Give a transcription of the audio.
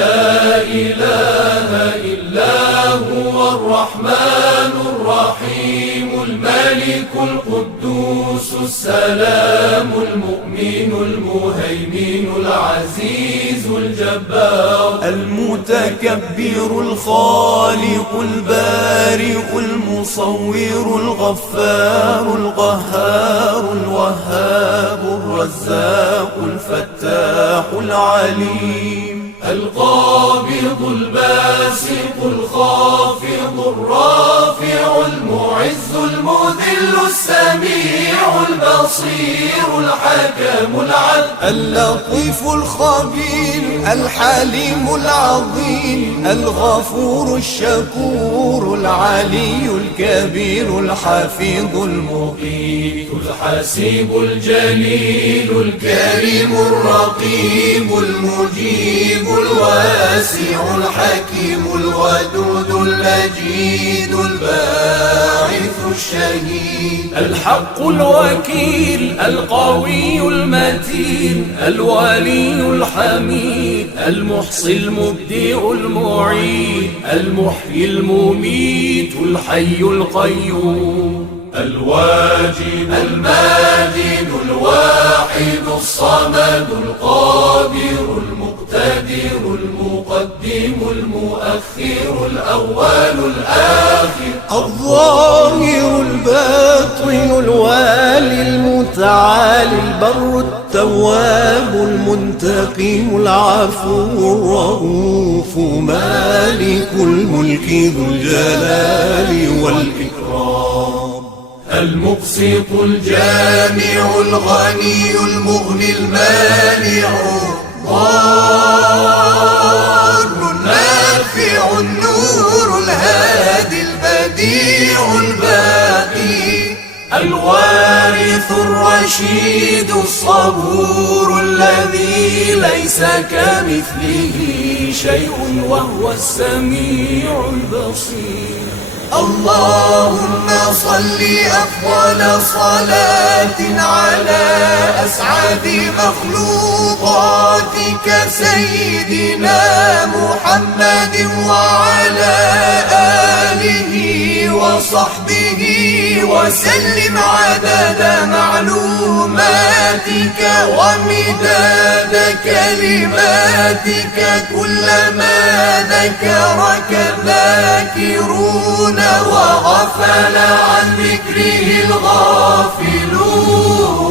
لا إله إلا هو الرحمن الرحيم الملك القدوس السلام المؤمن المهيمن العزيز الجبار المتكبر الخالق البارئ المصور الغفار القهار الوهاب الرزاق الفتاح العليم القابض الباسط الخافض الرافع المعز المذل السميع البصير الحكم العدل اللطيف الخبير الحليم العظيم الغفور الشكور العلي الكبير الحفيظ المقيت الحسيب الجليل الكريم الرقيب المجيب الواسع الحكيم الودود المجيد الباعث الشهيد الحق الوكيل القوي المتين الولي الحميد المحصي المبدئ المعيد المحيي المميت الحي القيوم الواجد الماجد الواحد الصمد القادر المقتدر المقدم المؤخر الأول الآخر الظاهر الباطن الوالي المتعالي البر التواب المنتقم العفو الرؤوف مالك الملك ذو الجلال والإكرام المقسط الجامع الغني المغني المانع الضار النافع النور الهادي البديع الباقي الوارث الرشيد الصبور الذي ليس كمثله شيء وهو السميع البصير اللهم صل أفضل صلاة على أسعد مخلوقاتك سيدنا محمد وعلى آله وصحبه وسلم عدد معلوماتك ومداد كلماتك كلما ذكرك الذاكرون وغفل عن ذكره الغافلون